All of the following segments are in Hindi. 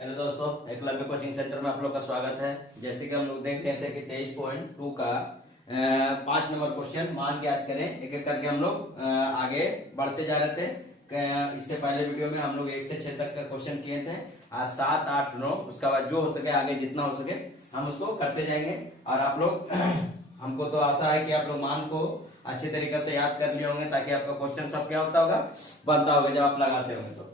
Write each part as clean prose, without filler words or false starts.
हेलो दोस्तों, एकलव्य कोचिंग सेंटर में आप लोग का स्वागत है। जैसे कि हम लोग देख रहे थे कि 23.2 का 5 नंबर क्वेश्चन मान ज्ञात करें, एक एक करके हम लोग आगे बढ़ते जा रहे थे। इससे पहले वीडियो में हम लोग 1 से 6 तक का क्वेश्चन किए थे। आज 7, 8, 9 उसका बाद जो हो सके आगे जितना हो सके हम उसको करते जाएंगे। और आप लोग हमको तो आशा है कि आप लोग मान को अच्छे तरीके से याद कर लिए होंगे, ताकि आपका क्वेश्चन सब क्या होता होगा, बनता होगा जब आप लगाते होंगे तो।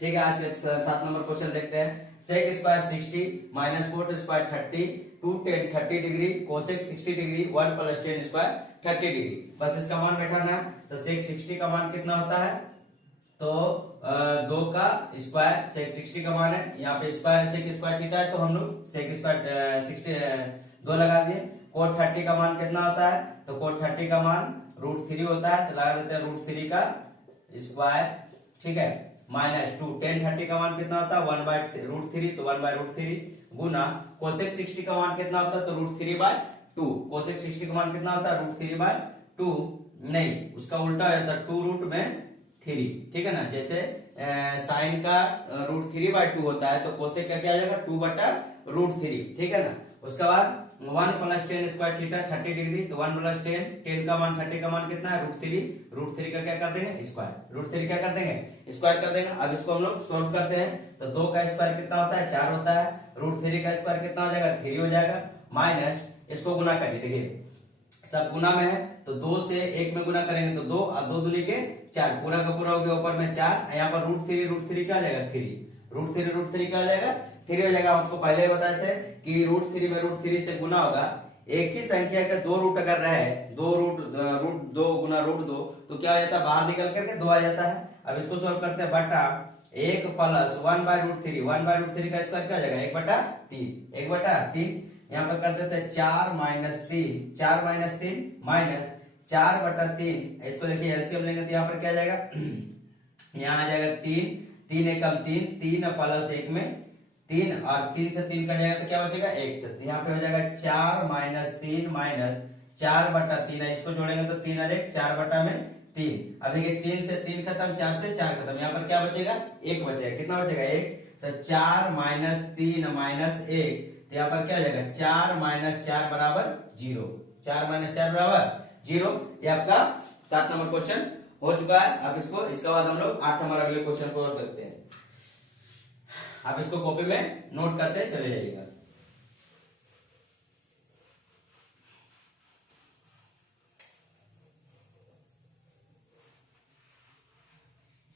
ठीक है, आज 7 नंबर क्वेश्चन देखते हैं। Sec square 60 minus cot square 30 2 10 30 degree cosec 60 degree 1 plus 10 square 30 degree. बस इसका मान बैठाना है। तो सेक 60 का मान कितना होता है, तो 2 का स्क्वायर सेक 60 का मान है। यहाँ पे स्क्वायर सेक स्क्वायर थीटा है, तो हम लोग सेक स्क्वायर 60 2 लगा दिए। कोट 30 का मान कितना होता है, तो कोट 30 का मान √3 होता है, तो लगा देते हैं √3 का स्क्वायर। ठीक है, माइनस 2 10 30 का मान कितना होता है 1/√3, तो 1/√3 गुना कोसेक 60 का मान कितना होता है, तो √3/2। कोसेक 60 का मान कितना होता है √3/2, नहीं उसका उल्टा हो जाता है 2√3। ठीक है ना, जैसे साइन का √3/2 होता है, तो कोसेक का क्या आ जाएगा 2/√3। ठीक है ना, उसके बाद 1 प्लस 10 स्क्वायर थीटा 30 डिग्री, तो 1 प्लस 10 का मान 30 का मान कितना है √3 का क्या कर देंगे स्क्वायर, √3 क्या कर देंगे स्क्वायर कर देंगे। अब इसको हम लोग सोल्व करते हैं, तो 2 का स्क्वायर कितना होता है 4 होता है, √3 का स्क्वायर कितना हो जाएगा 3 हो जाएगा, माइनस इसको गुना करिए। देखिए सब गुना में है, तो 2 से 1 में गुना करेंगे तो 2 और 2 दूनी के 4, पूरा का पूरा हो गया, ऊपर में 4, यहाँ पर √3 क्या हो जाएगा 3, √3 क्या हो जाएगा 3 हो जाएगा। आपको पहले ही बताए थे कि √3 में √3 से गुना होगा। एक ही संख्या के 2 रूट अगर रहे, 2 गुना √2, तो क्या हो जाता है बाहर निकल करके 2 आ जाता है। अब इसको सोल्व करते हैं, बटा 1 प्लस 1/√3, 1/√3 का स्क्वायर क्या हो जाएगा 1/3, 1/3। यहाँ पर कर देते हैं 4 माइनस 3, 4 माइनस 3 माइनस 4/3। इसको देखिए एलसीएम लेंगे तो यहाँ पर क्या आ जाएगा यहाँ आ जाएगा 3, 3 एकम 3, 3 प्लस 1 में 3, और 3 से 3 कट जाएगा तो क्या बचेगा 1। तो यहाँ पे हो जाएगा 4 माइनस 3 माइनस 4/3 है, इसको जोड़ेंगे तो 3 और 1 4/3। अब देखिए 3 से 3 खत्म, 4 से 4 खत्म, यहाँ पर क्या बचेगा 1 बचेगा। कितना बचेगा 1, तो 4 माइनस 3 माइनस 1, तो यहाँ पर क्या हो जाएगा 4 माइनस 4 बराबर 0, 4 माइनस 4 बराबर 0। ये आपका 7 नंबर क्वेश्चन हो चुका है। अब इसके बाद हम लोग 8 नंबर अगले क्वेश्चन को और करते हैं। आप इसको कॉपी में नोट करते चले जाइएगा।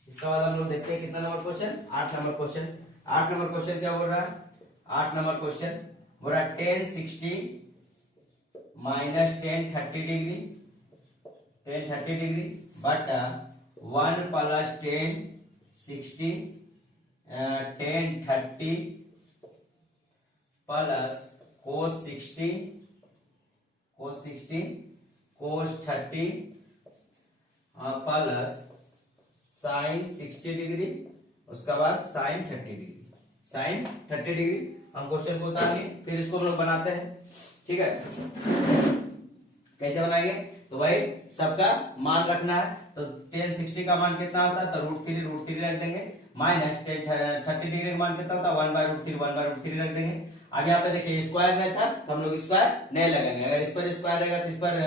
इसके बाद हम लोग देखते हैं कितना number question 8 number question. 8 number question क्या बोल रहा है, 8 नंबर क्वेश्चन बोल रहा है 10 60 माइनस 10 30 डिग्री, 10 30 डिग्री बटा 1 plus 10 60 10 30 plus cos 60 cos 30 plus sign 60 degree, उसके बाद साइन 30 डिग्री, साइन 30 डिग्री। हम क्वेश्चन को उतार लिए, फिर इसको हम लोग बनाते हैं। ठीक है, कैसे बनाएंगे, तो भाई सबका मान रखना है। तो 10 60 का मान कितना होता है, तो √3 रख देंगे, माइनस 10 30 डिग्री का मान कितना होता है 1/√3 रख देंगे। अब यहाँ पे देखिए स्क्वायर में था, तो हम लोग स्क्वायर नहीं लगाएंगे। अगर इस पर स्क्वायर रहेगा तो इस पर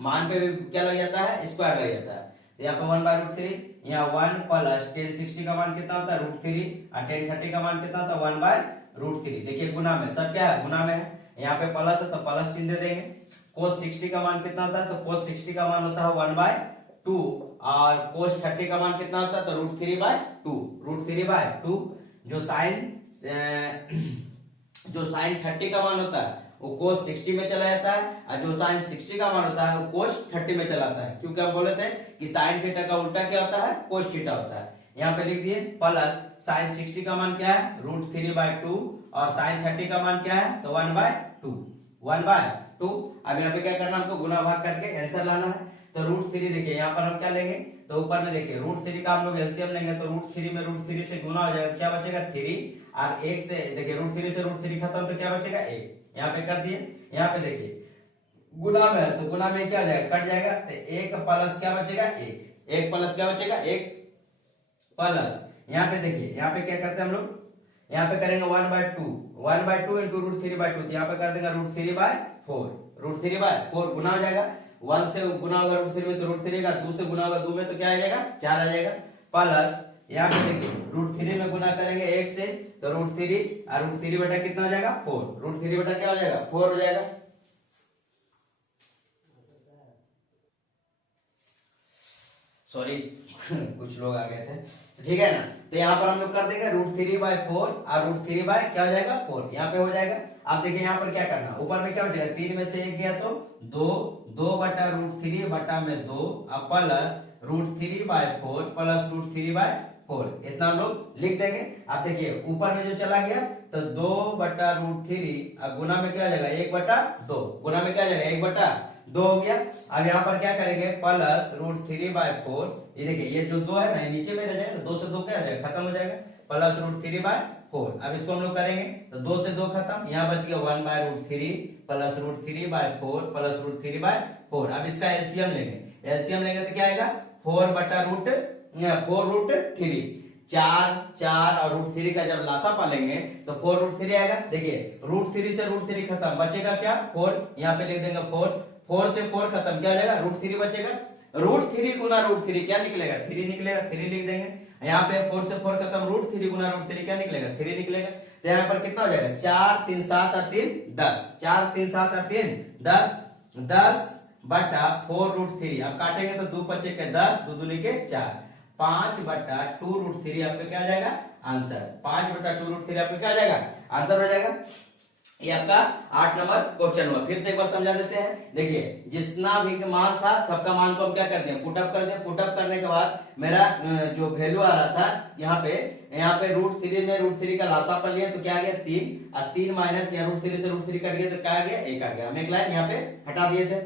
मान पे भी क्या लग जाता है स्क्वायर लग जाता है। तो यहाँ पे 1/√3, यहाँ 1 प्लस 10 60 का मान कितना होता है √3, और 10 30 का मान कितना होता है 1/√3। देखिए गुना में सब क्या है गुना में है, यहाँ पे प्लस है तो प्लस चिन्ह दे देंगे। cos 60 का मान कितना होता है, तो cos 60 का मान होता है 1/2, और cos 30 का मान कितना होता है, तो √3/2। जो साइन 30 का मान होता है वो cos 60 में चला जाता है, और जो साइन 60 का मान होता है वो cos 30 में चला जाता है, क्योंकि हम बोले थे कि साइन थीटा का उल्टा क्या होता है cos थीटा होता है। यहाँ पे लिख दिए प्लस साइन 60 का मान क्या है √3/2, और साइन 30 का मान क्या है तो 1/2। अब यहाँ पे क्या करना हमको गुना भाग करके आंसर लाना है। तो √3 देखिए यहाँ पर हम क्या लेंगे, तो ऊपर में देखिए √3 का हम लोग एलसीएम लेंगे, तो √3 में √3 से गुना हो जाएगा, क्या बचेगा 3, और 1 से देखिए √3 से √3 खत्म, तो क्या बचेगा 1। यहाँ पे कर दिए, यहाँ पे देखिए गुना में है तो गुना में क्या जाएगा कट जाएगा, तो 1 प्लस क्या बचेगा 1 प्लस क्या बचेगा 1 प्लस। यहाँ पे देखिए यहाँ पे क्या करते हैं हम लोग, यहाँ पे करेंगे 1/2, 1/2 इंटू √3/2, तो यहाँ पे कर देंगे √3/4, √3/4 गुना हो जाएगा, 1 से गुना होगा √3 में तो √3 का, 2 से गुना होगा 2 में तो क्या आ जाएगा 4 आ जाएगा, प्लस यहाँ पे देखिए √3 में गुना करेंगे 1 से तो √3 और √3 बटा कितना हो जाएगा 4, √3 बटा क्या हो जाएगा 4 हो जाएगा। सॉरी कुछ लोग आ गए थे, तो ठीक है ना। तो यहाँ पर हम लोग कर देंगे √3/4 और √3 क्या हो जाएगा 4, यहाँ पे हो जाएगा। आप देखिए यहाँ पर क्या करना, ऊपर में क्या हो जाएगा 3 में से 1 गया तो 2, 2 बटा √3 बटा में 2 अब प्लस √3/4 प्लस √3/4, इतना हम लोग लिख देंगे। आप देखिए ऊपर में जो चला गया तो 2 बटा √3 और गुना में क्या हो जाएगा 1/2, गुना में क्या हो जाएगा 1/2 हो गया। अब यहाँ पर क्या करेंगे प्लस √3/4, ये देखिए ये जो 2 है ना नीचे में रह जाएगा, 2 से 2 क्या हो जाएगा खत्म हो जाएगा, प्लस √3/4। अब इसको हम लोग करेंगे तो 2 से 2 खत्म, यहाँ बच गया 1/√3 प्लस √3/4 प्लस √3/4। अब इसका एलसीएम लेंगे, एलसीएम लेंगे तो क्या आएगा 4 बटा √3, 4 और √3 का जब लासा पालेंगे तो 4√3 आएगा। देखिए √3 से √3 खत्म, बचेगा क्या 4, यहाँ पे लिख देंगे 4 से 4 खत्म, क्या हो जाएगा √3 बचेगा, √3 गुना √3 क्या निकलेगा 3 निकलेगा, 3 लिख देंगे। यहाँ पे 4 से 4 खत्म, √3 गुना √3 क्या निकलेगा 3 निकलेगा। तो यहाँ पर कितना हो जाएगा 4 3 7 और 3 10, 4 3 7 और 3 10, 10 बटा 4√3। अब काटेंगे तो 2 बचे के 10, 2 दूनी के 4, 5 बटा 2√3 आपका क्या आ जाएगा आंसर, 5 बटा 2√3 आपका क्या आ जाएगा आंसर हो जाएगा। ये आपका 8 नंबर क्वेश्चन हुआ। फिर से एक बार समझा देते हैं, देखिए जितना भी मान था सबका मान को हम क्या करते हैं पुटअप कर दें, पुटअप करने के बाद मेरा जो वैल्यू आ रहा था यहाँ पे √3 में √3 का लासा पर लिया तो क्या आ गया 3, और 3 माइनस यहाँ √3 से √3 कट गया तो क्या आ गया 1 आ गया। हम एक लाइन यहाँ पे हटा दिए थे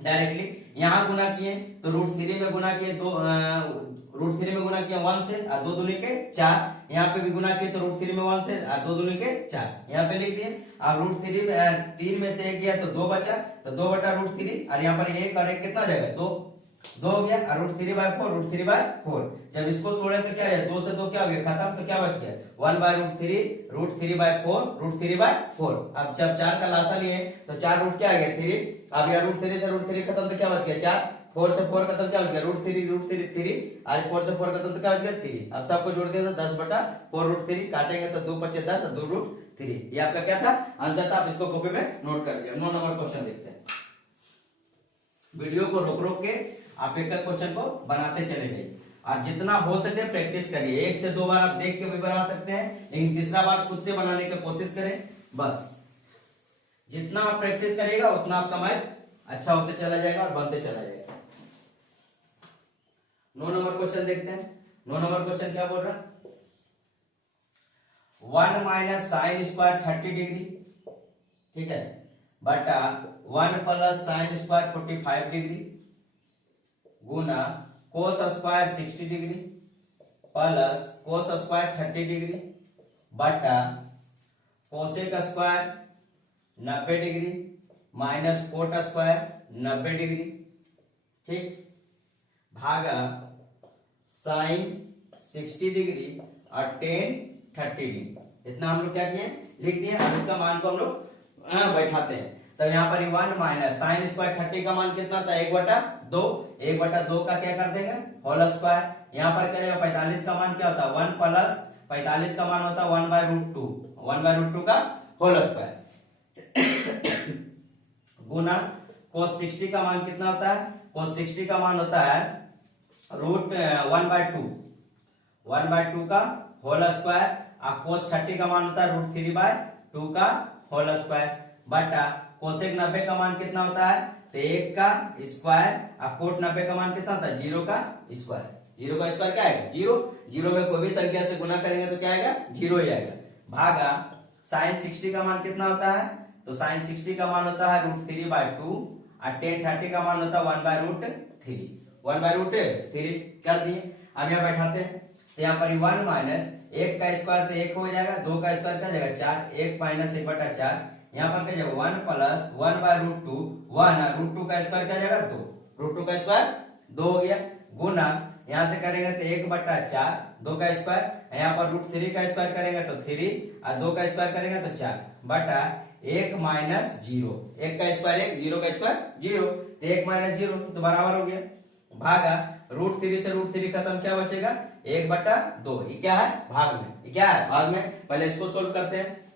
डायरेक्टली, यहाँ गुना किए तो √3 में गुना किए √3 में गुना किया 1 से और 2 दूनी के 4, यहाँ पे भी गुना किए तो √3 में 1 से और 2 दूनी के 4, यहाँ पे लिख दिए। अब √3 में 3 में से 1 गया तो 2 बचा, तो 2 बटा √3 और यहाँ पर 1 और 1 कितना हो जाएगा 2 हो गया, और √3/4 जब इसको तोड़े तो क्या है 2 से 2 क्या हो गया खत्म, तो क्या बच गया 1/√3 √3/4। अब जब 4 का लासा लिए तो 4 रूट क्या आ गया 3, अब यहाँ √3 से √3 खत्म तो क्या बच गया 4, 4 से 4 खत्म क्या बच गया √3 और 4 से 4 खत्म तो क्या बच गया 3। अब सबको जोड़ दिया तो 10 बटा 4√3, काटेंगे तो 2 बचे 10 और 2√3, ये आपका क्या था आंसर था। आप इसको कॉपी में नोट कर लिया। 9 नंबर क्वेश्चन देखते हैं। वीडियो को रोक रोक के आप एक क्वेश्चन को बनाते चले जाइए और जितना हो सके प्रैक्टिस करिए। 1 से 2 बार आप देख के भी बना सकते हैं, लेकिन तीसरा बार खुद से बनाने की कोशिश करें। बस जितना आप प्रैक्टिस करिएगा उतना आपका मैथ अच्छा होते चला जाएगा और बनते चला जाएगा। 9 नंबर क्वेश्चन देखते हैं। 9 नंबर क्वेश्चन क्या बोल रहा है 1 माइनस साइन स्क्वायर 30 डिग्री, ठीक है, बटा 1 प्लस साइन स्क्वायर 45 डिग्री गुना cos square 60 degree plus cos square 30 degree बटा cosec square 90 degree minus cot square 90 degree, ठीक, भागा साइन 60 डिग्री और टेन 30 डिग्री। इतना हम लोग क्या किए लिख दिए। अब इसका मान को हम लोग बैठाते हैं। तो यहाँ पर 1 माइनस साइन स्क्वायर 30 का मान कितना था 1/2, 1/2 का क्या कर देंगे होल स्क्वायर। यहाँ पर क्या जाएगा 45 का मान क्या होता है 1 प्लस 45 का मान होता है 1/√2, 1/√2 का होल स्क्वायर गुना cos 60 का मान कितना होता है cos 60 का मान होता है √1/2, 1/2 का होल स्क्वायर, और cos 30 का मान होता है √3/2 का होल स्क्वायर बटा कोसेक 90 का मान कितना होता है तो 1 का स्क्वायर, और कोट 90 का मान कितना होता है 0 का स्क्वायर। 0 का स्क्वायर क्या आएगा 0, 0 में कोई भी संख्या से गुना करेंगे तो क्या आएगा 0 ही आएगा, भागा साइन 60 का मान कितना होता है तो साइन 60 का मान होता है √3/2 और टेन 30 का मान होता है 1/√3, 1/√3 कर दिए। अब यहाँ बैठाते हैं तो यहाँ पर 1 माइनस 1 का स्क्वायर तो 1 हो जाएगा, 2 का स्क्वायर क्या जाएगा 4, 1 माइनस 1/4, यहाँ पर क्या जाएगा 1 प्लस 1/√2, 1 और √2 का स्क्वायर क्या जाएगा 2, √2 का स्क्वायर 2 हो गया गुना यहाँ से करेंगे तो 1/4, 2 का स्क्वायर, यहाँ पर √3 का स्क्वायर करेंगे तो 3 और 2 का स्क्वायर करेंगे तो 4 बटा 1 माइनस 0, 1 का स्क्वायर 1, 0 का स्क्वायर 0, तो 1 माइनस 0 तो बराबर हो गया, भागा √3 से √3 खत्म, क्या बचेगा 1/2। ये क्या है भाग में, ये क्या है भाग में। पहले इसको सोल्व करते हैं,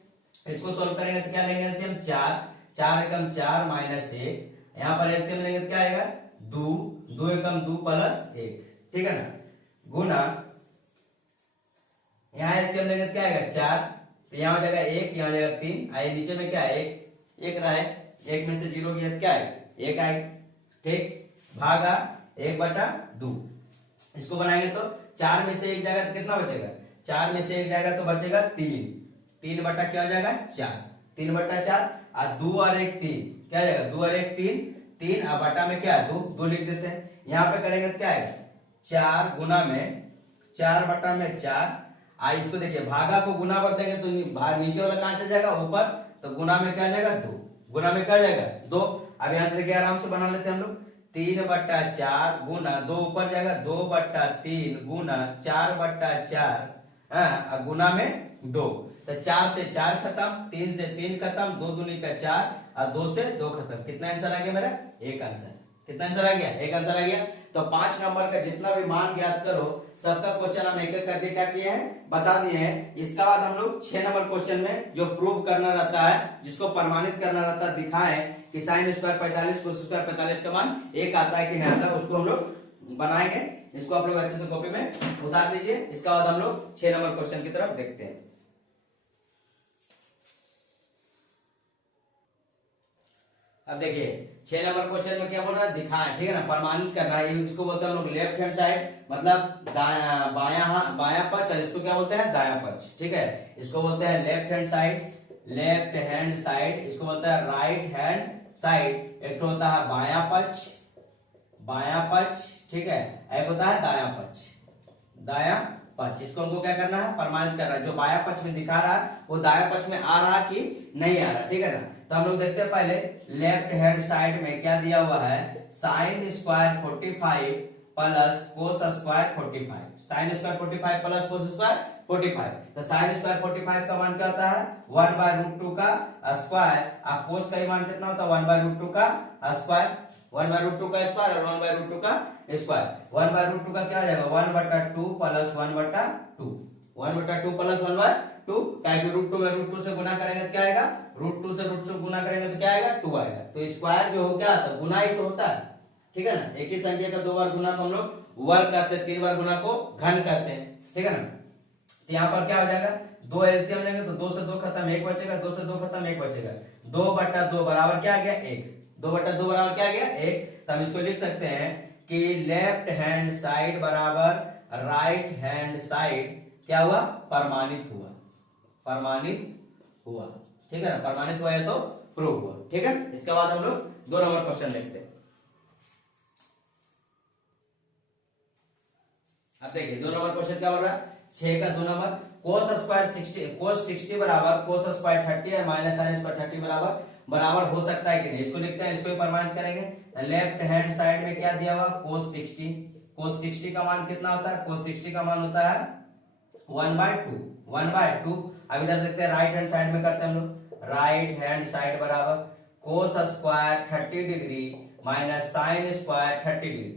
इसको सोल्व करेंगे तो क्या लेंगे एलसीएम 4, 4 एकम 4 माइनस 1, यहाँ पर एलसीएम लेंगे तो क्या आएगा 2, 2 एकम 2 प्लस 1, ठीक है ना, गुना यहाँ एलसीएम लेंगे तो क्या आएगा 4, तो यहाँ हो जाएगा 1, यहाँ हो जाएगा 3, आइए नीचे में क्या है 1 रहा है, 1 में से 0 गया तो क्या आएगा 1 आएगा, ठीक, भागा 1/2। इसको बनाएंगे तो 4 में से 1 जाएगा तो कितना बचेगा, 4 में से 1 जाएगा तो बचेगा 3, 3 बटा क्या हो जाएगा 4, 3/4 और 2 और 1 3, क्या हो जाएगा 2 और 1 3, 3 और बटा में क्या है 2, 2 लिख देते हैं। यहाँ पे करेंगे तो क्या आएगा 4 गुना में 4/4, इसको देखिए भागा को गुना कर देंगे तो नीचे वाला कहां चल जाएगा ऊपर, तो गुना में क्या आ जाएगा 2, गुना में क्या आ जाएगा 2। अब यहाँ से देखिए आराम से बना लेते हैं हम लोग, 3/4 गुना 2 ऊपर जाएगा 2/3 गुना 4/4 गुना में 2, तो 4 से 4 खत्म, 3 से 3 खत्म, 2 दूनी का 4 और 2 से 2 खत्म। कितना आंसर आ गया मेरा, एक आंसर। कितना आंसर आ गया, एक आंसर आ गया। तो 5 नंबर का जितना भी मान ज्ञात करो सबका क्वेश्चन हम एक एक करके क्या किए हैं बता दिए हैं। इसके बाद हम लोग 6 नंबर क्वेश्चन में जो प्रूव करना रहता है, जिसको प्रमाणित करना रहता है, दिखाएं कि sin स्क्वायर 45 cos स्क्वायर 45 का मान एक आता है कि नहीं आता, उसको हम लोग बनाएंगे। इसको आप लोग अच्छे से कॉपी में उतार लीजिए। इसके बाद हम लोग 6 नंबर क्वेश्चन की तरफ देखते हैं। अब देखिए 6 नंबर क्वेश्चन में क्या बोल रहा है, दिखाएं, ठीक है ना, प्रमाणित करना है। इसको बोलते हैं हम लोग लेफ्ट हैंड साइड, मतलब बायां पक्ष, और इसको क्या बोलते हैं दायां पक्ष, ठीक है। इसको बोलते हैं left hand side, left hand side, इसको बोलते हैं राइट हैंड साइड। एक तो होता है बायां पक्ष, ठीक है, एक होता है दायां पक्ष। इसको हमको क्या करना है, प्रमाणित करना है। जो बायां पक्ष में दिखा रहा है वो दायां पक्ष में आ रहा कि नहीं आ रहा, ठीक है ना। तो हम लोग देखते हैं पहले लेफ्ट हैंड साइड में क्या दिया हुआ है, sign square 45 plus cos square 45, sign square 45 plus cos square 45। तो साइन स्क्वायर 45 का मान क्या होता है 1/√2 का स्क्वायर, और कोस का मान कितना होता है 1/√2 का स्क्वायर, 1/√2 का स्क्वायर और 1/√2 का स्क्वायर। 1/√2 का क्या आ जाएगा 1/2 प्लस 1/2, 1/2 प्लस 1/2, √2 में √2 से गुना करेंगे तो क्या आएगा, √2 से √2 गुना करेंगे तो क्या आएगा 2 आएगा। तो स्क्वायर जो हो क्या आता है गुना ही तो होता है, ठीक है ना। एक ही संख्या का 2 बार गुना को हम लोग वर्ग कहते हैं, 3 बार गुना को घन कहते हैं, ठीक है ना। तो यहाँ पर क्या हो जाएगा, 2 एलसीएम लेंगे तो 2 से 2 खत्म 1 बचेगा, 2 से 2 खत्म 1 बचेगा, 2/2 बराबर क्या आ गया 1, 2/2 बराबर क्या आ गया 1। तो हम इसको लिख सकते हैं कि लेफ्ट हैंड साइड बराबर राइट हैंड साइड क्या हुआ, प्रमाणित हुआ, ठीक है ना। प्रमाणित हुआ है तो प्रूव हुआ, ठीक है। इसके बाद हम लोग 2 नंबर क्वेश्चन देखते हैं। अब देखिए 2 नंबर क्वेश्चन क्या हो रहा है, 6 का 2 नंबर, cos स्क्वायर 60, cos 60 बराबर cos स्क्वायर 30 और माइनस sin स्क्वायर 30 बराबर हो सकता है कि नहीं, इसको लिखते हैं, इसको भी प्रमाणित करेंगे। लेफ्ट हैंड साइड में क्या दिया हुआ cos 60 का मान कितना होता है, cos 60 का मान होता है 1/2। अब इधर देखते हैं राइट हैंड साइड में करते हैं हम लोग, राइट हैंड साइड बराबर cos square 30 degree minus sin square 30 degree,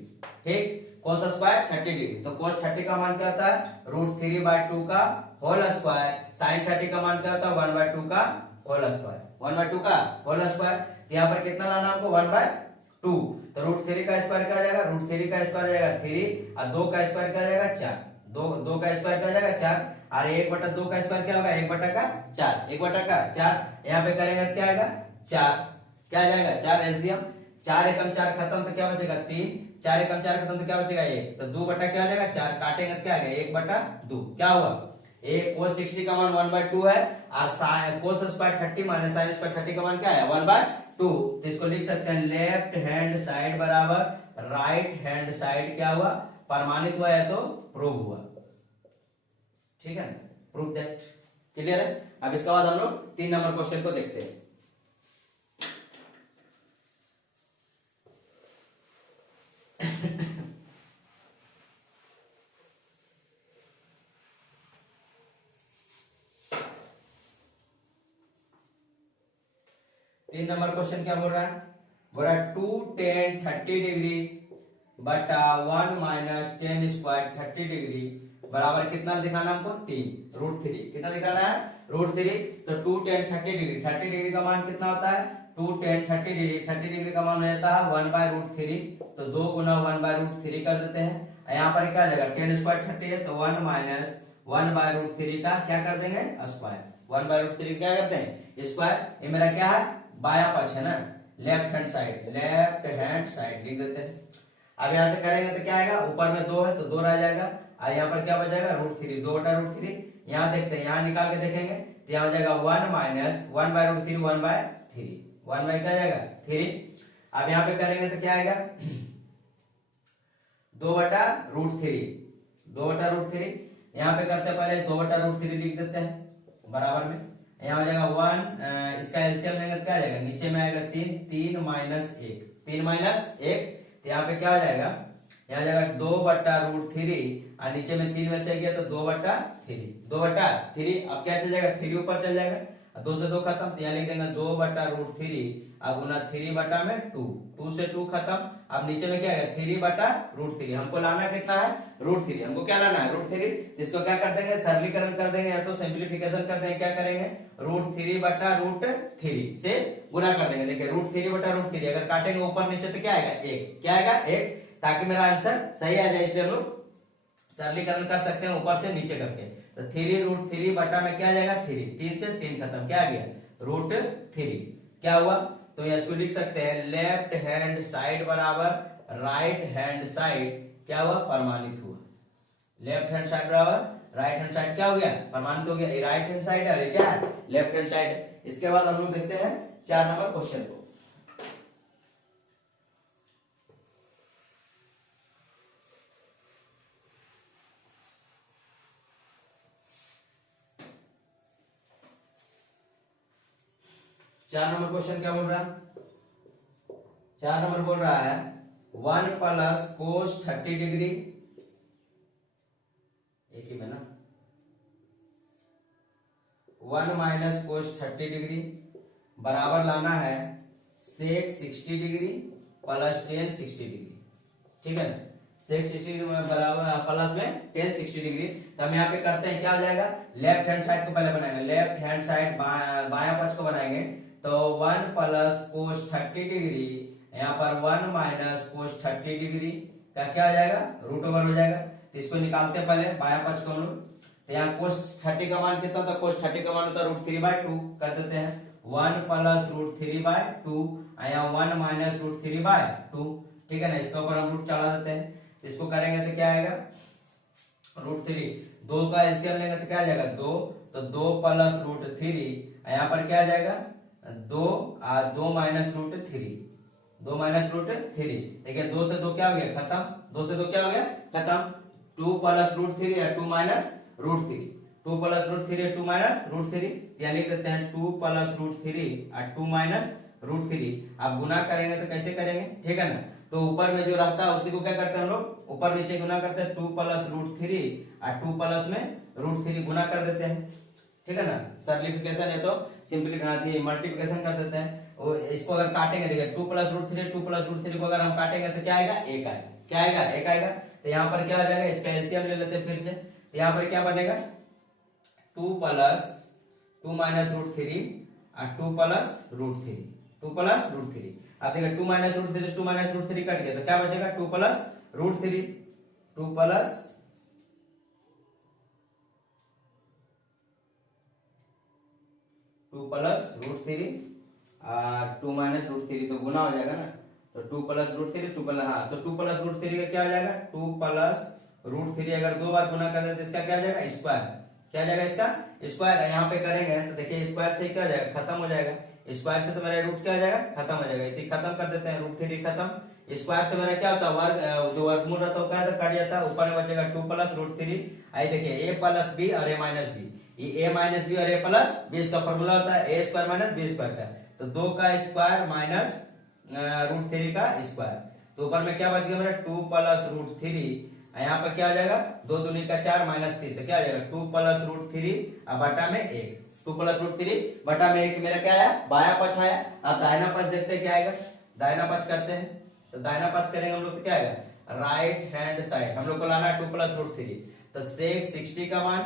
ठीक, cos स्क्वायर 30 डिग्री। तो cos 30 का मान क्या होता है √3/2 का होल स्क्वायर, sin 30 का मान क्या होता है 1/2 का होल स्क्वायर, 1/2 का होल स्क्वायर। यहाँ पर कितना लाना हमको 1/2, तो √3 का स्क्वायर क्या आ जाएगा, √3 का स्क्वायर आ जाएगा 3 और 2 का स्क्वायर क्या आ जाएगा 4, 2 का स्क्वायर क्या हो जाएगा 4, और 1/2 का स्क्वायर क्या होगा 1/4, 1/4। यहाँ पे करेंगे क्या आएगा 4, क्या आ जाएगा 4 एलसीएम, 4 एकम 4 खत्म तो क्या बचेगा 3, 4 एकम 4 खत्म तो क्या बचेगा 1, तो 2 बटा क्या हो जाएगा 4, काटेंगे तो क्या आ गया 1/2। क्या हुआ, एक cos 60 का मान 1/2 है और cos square 30 minus sin square 30 का मान क्या है 1/2। तो इसको लिख सकते हैं लेफ्ट हैंड साइड बराबर राइट हैंड साइड क्या हुआ, प्रमाणित हुआ है तो प्रूव हुआ, ठीक है, प्रूव दैट। क्लियर है। अब इसके बाद हम लोग 3 नंबर क्वेश्चन को देखते हैं। 3 नंबर क्वेश्चन क्या बोल रहा है? बोल रहा है 2 tan 30 डिग्री बटा 1 माइनस टेन स्क्वायर 30 डिग्री बराबर कितना दिखाना हमको? 3 √3। कितना दिखाना है? √3। तो 2 tan 30 डिग्री, 30 डिग्री का मान कितना होता है? 2 tan 30 डिग्री, 30 डिग्री का मान हो जाता है 1/√3। तो 2 गुना 1/√3 कर देते हैं। यहाँ पर क्या आ जाएगा? टेन स्क्वायर 30 है तो 1 माइनस 1/√3 का क्या कर देंगे? स्क्वायर। 1/√3 क्या करते हैं? स्क्वायर। ये मेरा क्या है? बाया पक्ष है ना, left hand side, left hand side लिख देते हैं। अब यहाँ से करेंगे तो क्या आएगा? ऊपर में 2 है तो 2 रह जाएगा, और यहाँ पर क्या बचेगा? √3, 2/√3। यहाँ देखते हैं, यहाँ निकाल के देखेंगे तो यहाँ हो जाएगा 1 माइनस 1/√3, 1/3, 1 बाई क्या जाएगा? 3। अब यहाँ पे करेंगे तो क्या आएगा? 2/√3, 2/√3। यहाँ पे करते पहले 2/√3 लिख देते हैं बराबर में। यहाँ हो जाएगा 1, इसका एलसीएम लेंगे तो क्या आ जाएगा? नीचे में आएगा 3, 3 माइनस 1, 3 माइनस 1। तो यहाँ पे क्या हो जाएगा? यहाँ जाएगा 2/√3, और नीचे में 3 में से गया तो 2/3, 2/3। अब क्या चल जाएगा? 3 ऊपर चल जाएगा, 2 से 2 खत्म, तो यहाँ लिख देंगे 2/√3 अब गुना 3/2, 2 से 2 खत्म। अब नीचे में क्या है? 3/√3। हमको लाना कितना है? √3। हमको क्या लाना है? √3। इसको क्या कर देंगे? सरलीकरण कर देंगे या तो सिंप्लीफिकेशन कर देंगे। क्या करेंगे? √3/√3 से गुना कर देंगे। देखिए √3/√3 अगर काटेंगे ऊपर नीचे तो क्या आएगा? 1। क्या आएगा? 1, ताकि मेरा आंसर सही आ जाए, इसलिए हम लोग सरलीकरण कर सकते हैं ऊपर से नीचे करके। तो 3√3 बटा में क्या जाएगा? 3, 3 से 3 खत्म, क्या आ गया? √3। क्या हुआ? तो इसको लिख सकते हैं लेफ्ट हैंड साइड बराबर राइट हैंड साइड क्या हुआ? प्रमाणित हुआ। लेफ्ट हैंड साइड बराबर राइट हैंड साइड क्या हो गया? प्रमाणित हो गया। ये राइट हैंड साइड है और ये क्या है? लेफ्ट हैंड साइड है। इसके बाद हम लोग देखते हैं 4 नंबर क्वेश्चन को। चार नंबर क्वेश्चन क्या बोल रहा है? 4 नंबर बोल रहा है 1 प्लस कोस 30 डिग्री, एक ही में ना, 1 माइनस कोस 30 डिग्री बराबर लाना है सेक 60 डिग्री प्लस टेन 60 डिग्री। ठीक है ना? सेक 60 बराबर प्लस में टेन 60 डिग्री। तो हम यहाँ पे करते हैं, क्या हो जाएगा? लेफ्ट हैंड साइड को पहले बनाएंगे, लेफ्ट हैंड साइड बाया पक्ष को बनाएंगे। तो 1 प्लस कोस 30 डिग्री, यहाँ पर 1 माइनस कोस 30 डिग्री का क्या हो जाएगा? √ओवर हो जाएगा। तो इसको निकालते हैं पहले बाया पक्ष को हम लोग। तो यहाँ कोस 30 का मान कितना था? कोस 30 का मान होता है √3/2। कर देते हैं 1 प्लस √3/2, यहाँ 1 माइनस √3/2। ठीक है ना? इसके ऊपर हम रूट चढ़ा देते हैं। इसको करेंगे तो क्या आएगा? √3, 2 का एलसीएम लेंगे तो क्या आ जाएगा? 2। तो 2 प्लस √3, यहाँ पर क्या आ जाएगा? 2 माइनस √3, 2 माइनस √3। देखिए 2 से 2 क्या हो गया? खत्म। 2 से 2 क्या हो गया? खत्म। 2 प्लस √3 या 2 माइनस √3, 2 प्लस √3 या 2 माइनस √3। यहाँ लिख देते हैं 2 प्लस √3 और 2 माइनस √3। आप गुना करेंगे तो कैसे करेंगे? ठीक है ना? तो ऊपर में जो रहता है उसी को क्या करते हैं हम लोग? ऊपर नीचे गुना करते हैं। 2 प्लस √3 और 2 प्लस में √3 गुना कर देते हैं। ठीक है ना? सरलीफिकेशन है तो सिंपली मल्टीप्लिकेशन कर देते हैं। इसको अगर काटेंगे, देखिए 2 प्लस √3, 2 प्लस √3 को अगर हम काटेंगे तो क्या आएगा? 1 आएगा। क्या आएगा? 1 आएगा। तो यहाँ पर क्या हो जाएगा? इसका एलसीएम ले लेते हैं फिर से। तो यहाँ पर क्या बनेगा? 2 प्लस 2 माइनस √3 और 2 प्लस √3, 2 प्लस √3। अब देखिए 2 माइनस √3 2 माइनस √3 कट गया तो क्या बचेगा? 2 प्लस √3, 2 प्लस 2 प्लस √3 और 2 माइनस √3 तो गुना हो जाएगा ना। तो 2 प्लस √3, 2 प्लस, हाँ, तो 2 प्लस √3 का क्या हो जाएगा? 2 प्लस √3 अगर 2 बार गुना कर दे तो इसका क्या हो जाएगा? स्क्वायर। क्या हो जाएगा? इसका स्क्वायर। यहाँ पे करेंगे तो देखिए स्क्वायर से क्या हो जाएगा? खत्म हो जाएगा। स्क्वायर से तो मेरा रूट क्या हो जाएगा? खत्म हो जाएगा। इतनी खत्म कर देते हैं, √3 खत्म। स्क्वायर से मेरा क्या होता है? वर्ग, जो वर्गमूल रहता है वो क्या कट जाता है, ऊपर में बचेगा 2 प्लस √3। आई देखिए a प्लस बी और a माइनस बी, ये a माइनस बी और a प्लस बी इसका फॉर्मूला होता है a square minus b square का। तो 2 का स्क्वायर माइनस √3 का स्क्वायर। तो ऊपर में क्या बच गया मेरा? 2 प्लस √3। यहाँ पर क्या हो जाएगा? 2 दूनी का 4 माइनस 3, तो क्या हो जाएगा? 2 प्लस √3 और बटा में 1, 2 2 प्लस रूट 3 बटा में एक मेरा क्या आया, बाया पक्ष आया। अब दाहिना पक्ष देखते हैं क्या आएगा, दाहिना पक्ष करते हैं। तो दाहिना पक्ष करेंगे हम लोग तो क्या आएगा, राइट हैंड साइड हम लोग को लाना है 2 प्लस रूट 3, तो sec 60 का मान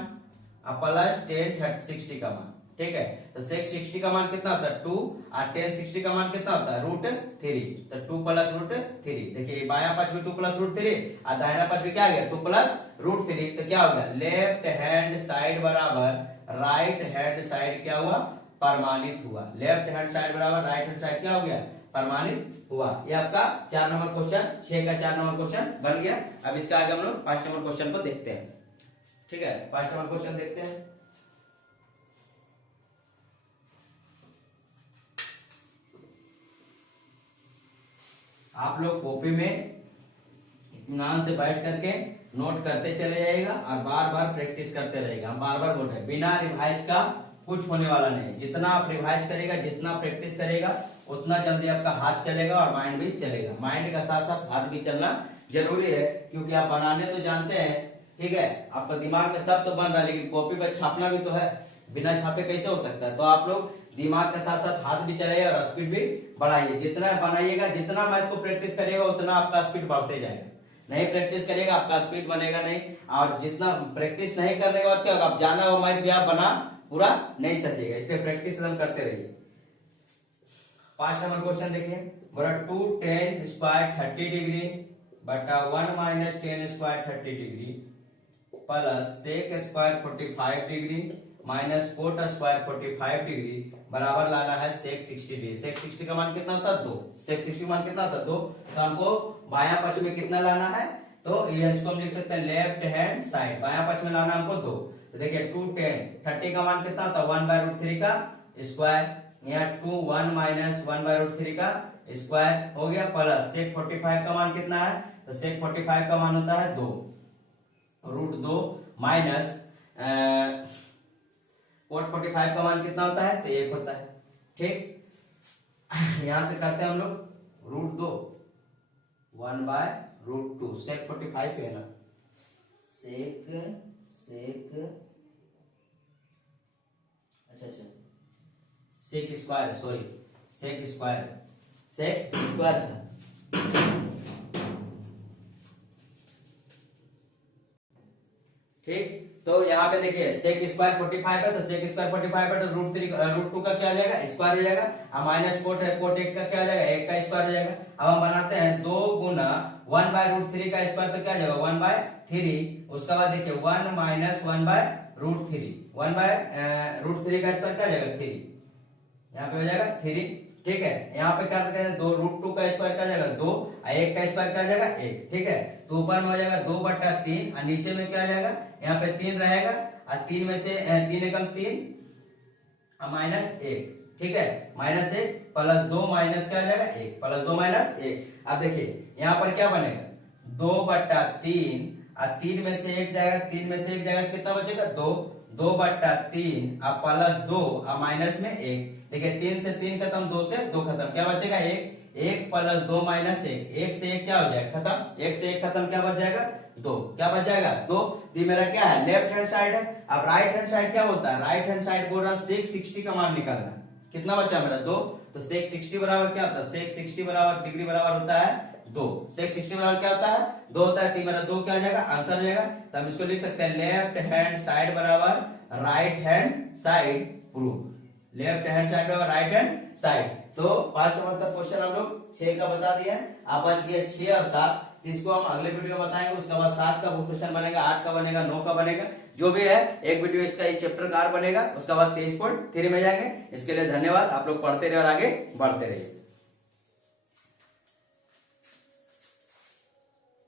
प्लस tan 60 का मान, ठीक है। तो sec 60 का मान कितना होता है 2 और tan 60 का मान कितना होता है रूट 3, तो 2 प्लस रूट 3। देखिए बाया पक्ष में 2 प्लस रूट 3 और दाहिना पक्ष में क्या आ गया 2 प्लस रूट 3, तो क्या हो गया लेफ्ट हैंड साइड बराबर राइट हैंड साइड क्या हुआ, प्रमाणित हुआ। लेफ्ट हैंड साइड बराबर राइट हैंड साइड क्या हो गया, प्रमाणित हुआ। ये आपका 4 नंबर क्वेश्चन, 6 का 4 नंबर क्वेश्चन बन गया। अब इसका आगे हम लोग 5 नंबर क्वेश्चन को देखते हैं, ठीक है। 5 नंबर क्वेश्चन देखते हैं। आप लोग कॉपी में इत्मीनान से बैठ करके नोट करते चले जाइएगा और बार बार प्रैक्टिस करते रहेगा। हम बार बार बोल रहे हैं बिना रिवाइज का कुछ होने वाला नहीं। जितना आप रिवाइज करेगा, जितना प्रैक्टिस करेगा, उतना जल्दी आपका हाथ चलेगा और माइंड भी चलेगा। माइंड का साथ साथ हाथ भी चलना जरूरी है, क्योंकि आप बनाने तो जानते हैं, ठीक है, आपका दिमाग में सब तो बन रहा है, लेकिन कॉपी पर छापना भी तो है। बिना छापे कैसे हो सकता है। तो आप लोग दिमाग के साथ साथ हाथ भी चलाइए और स्पीड भी बढ़ाइए। जितना बनाइएगा, जितना मैथ को प्रैक्टिस करिएगा, उतना आपका स्पीड बढ़ते जाएगा। नहीं प्रैक्टिस करेगा आपका स्पीड बनेगा नहीं, और जितना प्रैक्टिस नहीं करने के बाद क्या होगा, आप जाना हुआ मैथ भी आप बना पूरा नहीं सकेगा। इसलिए प्रैक्टिस हम करते रहिए। 5 नंबर क्वेश्चन देखिए, बोला 2 tan स्क्वायर 30 डिग्री बटा 1 minus tan square 30 degree plus sec square 45 degree minus cot square 45 degree बराबर लाना है sec 60 डिग्री। sec 60 का मान कितना था 2, sec 60 का मान कितना था 2, तो हमको बायां पक्ष में कितना लाना है, तो इसको हम लिख सकते हैं लेफ्ट हैंड साइड, बायां पक्ष में लाना हमको 2। तो देखिए 2 tan 30 का मान कितना था 1/√3 का स्क्वायर, यहाँ 2 1 माइनस 1/√3 का स्क्वायर हो गया, प्लस sec 45 का मान कितना है, तो sec 45 का मान होता है 2 √2 माइनस cot 45 का मान कितना होता है, तो 1 होता है, ठीक। यहां से करते हैं हम लोग √2 1/√2 sec 45 है ना, sec अच्छा sec square, sorry sec square था। ठीक, तो यहाँ पे देखिए sec स्क्वायर 45 है, तो sec स्क्वायर 45 है, तो √2 का क्या हो जाएगा स्क्वायर हो जाएगा, और माइनस कोट है, कोट 1 का क्या हो जाएगा 1 का स्क्वायर हो जाएगा। अब हम बनाते हैं 2 गुना 1/√3 का स्क्वायर, तो क्या हो जाएगा 1/3। उसके बाद देखिए 1 माइनस 1/√3, 1/√3 का स्क्वायर क्या हो जाएगा 3, यहाँ पे हो जाएगा 3, ठीक है। यहाँ पे क्या करते हैं 2 √2 का स्क्वायर क्या हो जाएगा 2, और 1 का स्क्वायर क्या हो जाएगा 1, ठीक है। तो ऊपर में हो जाएगा 2/3 और नीचे में क्या हो जाएगा, यहाँ पे 3 रहेगा, और 3 में से 3 एकम 3 और माइनस 1, ठीक है, -1 प्लस 2 माइनस क्या हो जाएगा 1, प्लस 2 माइनस 1। अब देखिए यहाँ पर क्या बनेगा 2/3 और 3 में से 1 जाएगा, 3 में से 1 जाएगा, कितना बचेगा 2, 2/3 और प्लस 2 और माइनस में 1। देखिए 3 से 3 खत्म, 2 से 2 खत्म, क्या बचेगा 1, 1 प्लस 2 माइनस 1, 1 से 1 क्या हो जाएगा खत्म, 1 से 1 खत्म, क्या बच जाएगा 2, क्या बच जाएगा 2। ये मेरा क्या है लेफ्ट हैंड साइड है। अब राइट हैंड साइड क्या होता है, राइट हैंड साइड बोल रहा sec 60 का मान निकालना, कितना बचा मेरा 2, तो sec 60 बराबर क्या होता है, sec 60 बराबर डिग्री बराबर होता है 2, sec 60 बराबर क्या होता है 2 होता है, तो मेरा 2 क्या हो जाएगा आंसर हो जाएगा। तो हम इसको लिख सकते हैं लेफ्ट हैंड साइड बराबर right hand side proof, left hand side बराबर राइट हैंड साइड। तो 5 नंबर का क्वेश्चन हम लोग 6 का बता दिया, आप बच गए 6 और 7, इसको हम अगले वीडियो में बताएंगे। उसके बाद 7 का क्वेश्चन बनेगा, 8 का बनेगा, 9 का बनेगा, जो भी है एक वीडियो इसका ये चैप्टर का बनेगा। उसके बाद 23.3 में जाएंगे। इसके लिए धन्यवाद, आप लोग पढ़ते रहे और आगे बढ़ते रहिए।